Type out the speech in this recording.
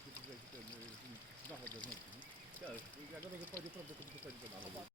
tutaj, tutaj, ten, ten zachód do Ja, jak do tego chodzi, prawda, to będzie do nas.